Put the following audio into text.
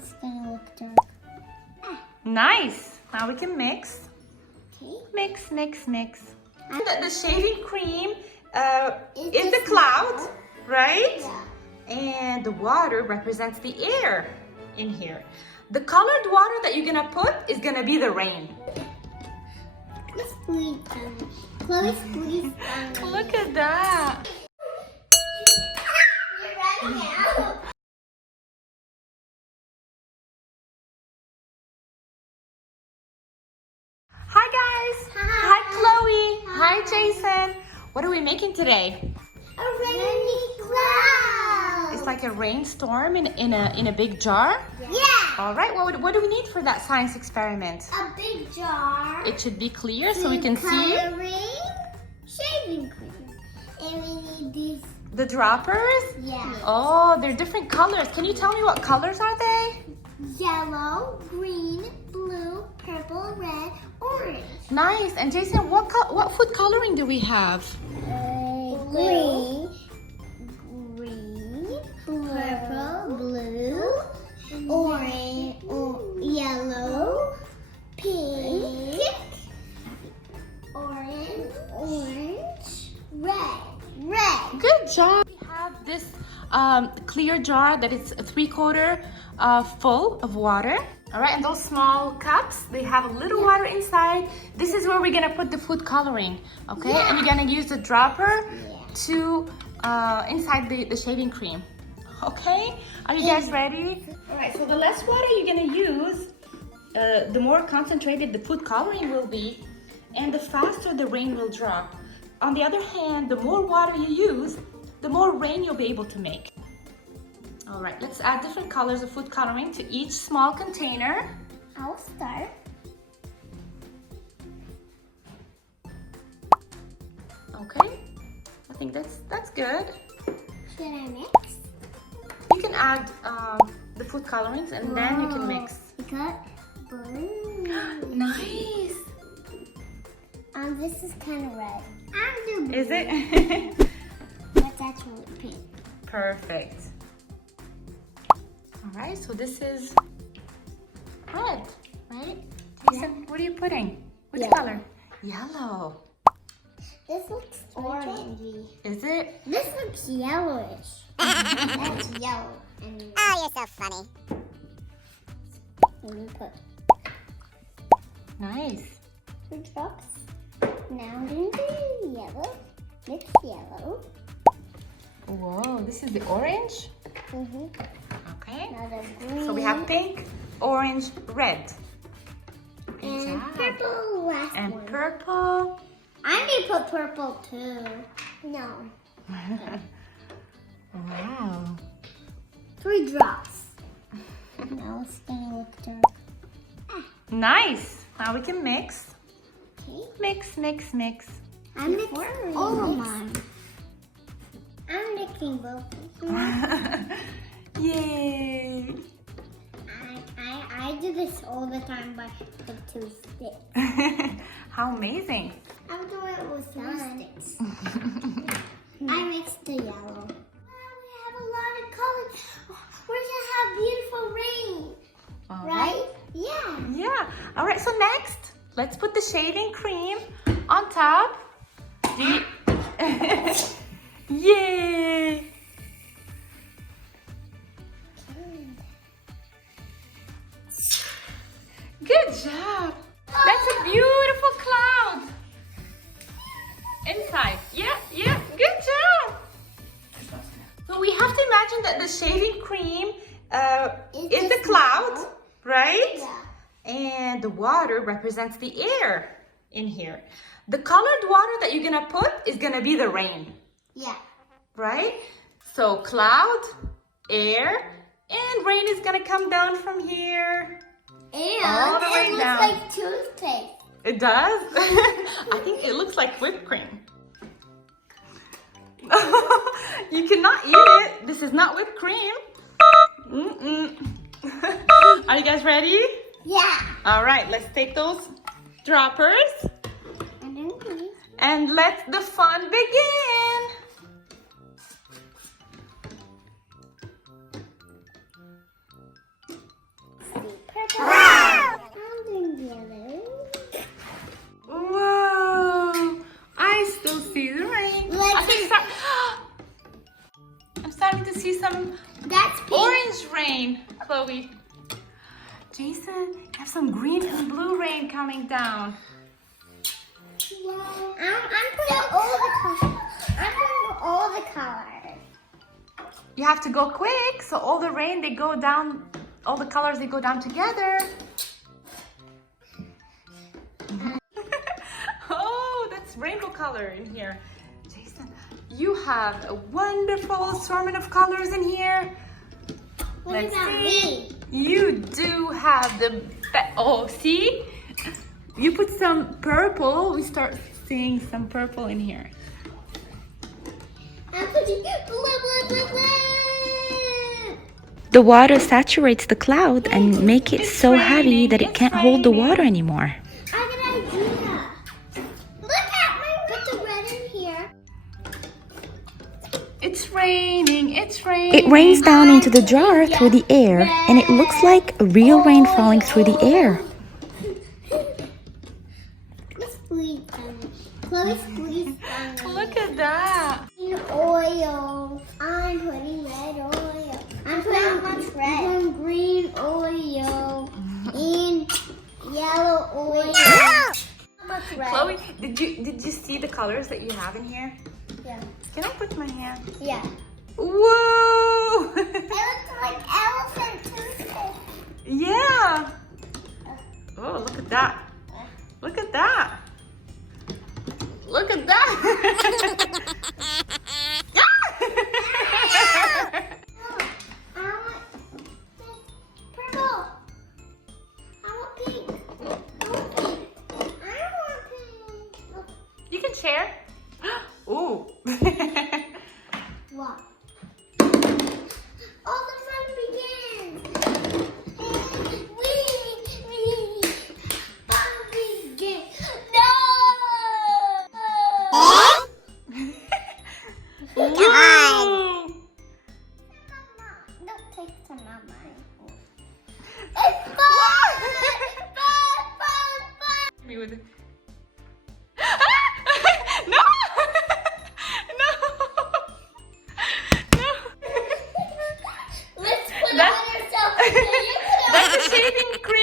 it's gonna look dark. Nice. Now we can mix. Okay. Mix, mix, mix. The shaving cream is the cloud, right? Yeah. And the water represents the air in here. The colored water that you're gonna put is gonna be the rain. Let's squeeze them. Chloe, squeeze them. Look at that. You're running out. Hi guys. Hi Chloe. Hi Jason. What are we making today? A rainy cloud. It's like a rainstorm in a big jar. Yeah. All right. What do we need for that science experiment? A big jar. It should be clear so we can see. Coloring, shaving cream. And we need these. The droppers? Yeah. Oh, they're different colors. Can you tell me what colors are they? Yellow, green, blue, purple, red, orange. Nice. And Jason, what food coloring do we have? Green, purple, blue, orange, yellow, pink, orange, red. Good job. We have this clear jar that is 3/4 full of water. All right, and those small cups, they have a little water inside. This is where we're gonna put the food coloring, okay? And you're gonna use the dropper to inside the shaving cream, okay? Are you guys ready? All right, so the less water you're gonna use, the more concentrated the food coloring will be, and the faster the rain will drop. On the other hand, the more water you use, the more rain you'll be able to make. All right, let's add different colors of food coloring to each small container. I'll start. Okay, I think that's good. Should I mix? You can add the food colorings and then you can mix. Got blue. Nice. This is kind of red. I'm doing Is it? That's actually pink. Perfect. All right, so this is red, right? Jason, what are you putting? Which Yellow. color? Yellow. This looks orangey. Is it? This looks yellowish. That's yellow. Oh, you're so funny. Let me put Nice. 2 drops. Now I'm going to do yellow. Mix yellow. Whoa, this is the orange? Okay. Now the green. So we have pink, orange, red. Good and job. purple last And one. purple. I need to put purple too. No. Wow. 3 drops. Now it's gonna look dark. Nice. Now we can mix. Okay. Mix, mix, mix. I'm mixing all of mine. I'm mixing both of them. Yay. I do this all the time by the 2 sticks. How amazing. I'm doing it with 3 sticks. I mixed the yellow. Wow, we have a lot of colors. We're gonna have beautiful rain. All Right? Yeah. Yeah. All right, so next, let's put the shaving cream on top. Yay. Good job. That's a beautiful cloud. Inside. Yeah, good job. So we have to imagine that the shaving cream is the cloud, right? Yeah. And the water represents the air in here. The colored water that you're gonna put is gonna be the rain, Yeah. right? So cloud, air, and rain is gonna come down from here. And All the way it looks down. like toothpaste. It does? I think it looks like whipped cream. You cannot eat it. This is not whipped cream. Are you guys ready? Yeah. All right, let's take those droppers And then these. and let the fun begin. Chloe. Jason, you have some green and blue rain coming down. Wow. I'm putting all the colors. I'm putting all the colors. You have to go quick, so all the rain, they go down, all the colors, they go down together. Oh, that's rainbow color in here. Jason, you have a wonderful assortment of colors in here. What Let's about see. me? You do have the oh, see? You put some purple. We start seeing some purple in here. I'm putting blue, blue, blue, blue. The water saturates the cloud and make it It's so heavy raining, that it it's can't hold the raining. water anymore. I got an idea. Look at my put the red in here. It's raining. It's raining. It rains down into the jar through the air, and it looks like real rain falling through the air. Let's squeeze them. Chloe squeeze them. Look at that. In oil. I'm putting red oil. I'm putting much red. I'm putting green oil. And yellow oil. How much red? Chloe, did you see the colors that you have in here? Yeah. Can I put my hand? Yeah. Whoa! It looks like elephant toothpaste. Yeah. Oh, look at that. Look at that. Look at that. I want purple. I want pink. I want pink. I want pink. You can share. Ooh. What? All the fun begins. Fun begins. No! Whoa. Don't take some of mine. It's fun! Fun! Me with it. No! No! No! Let's put That's- on yourself. You put That's the shaving cream.